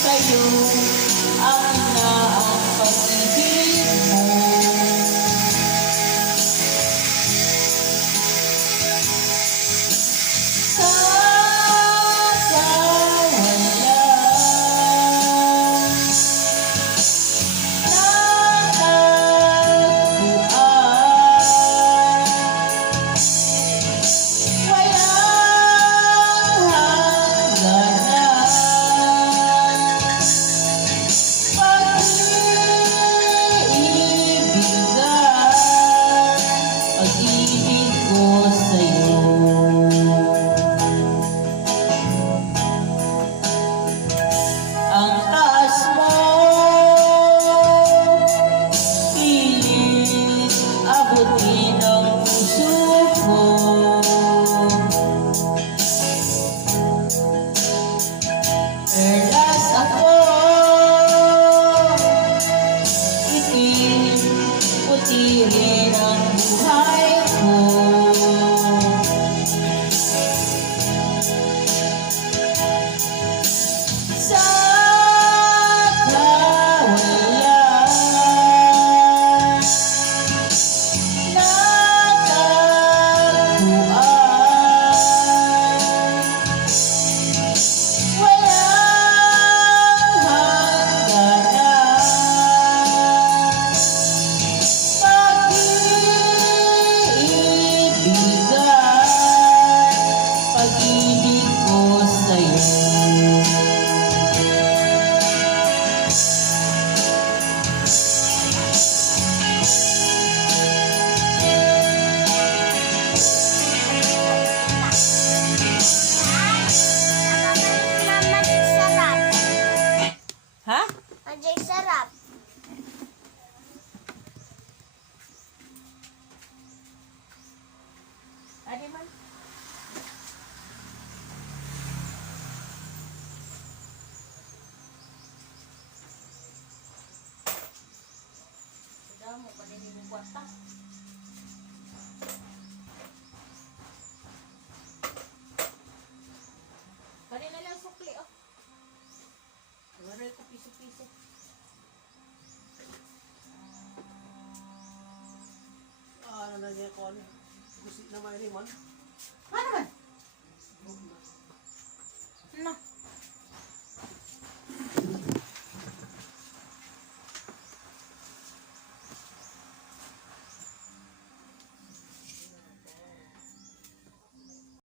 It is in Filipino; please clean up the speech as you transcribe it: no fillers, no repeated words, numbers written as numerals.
sa'yo ang naang pag-ibig mo. Sa kawalan pag-ibig ko sa'yo. Ang taas mo, pilit abutin ang puso ko. Perlas ako, itim, puti rin ang buhay ko. Sa kawalan natagpuan, walang hangganan, pag-ibig ko sa'yo. Ha? Magic sarap. Adi man. Sudah mo pa din yung kwarta. Kanina lang sukli, oh. Waray ko piso-piso. Ano na niya ko ano? Gusto na may limon? Ano man?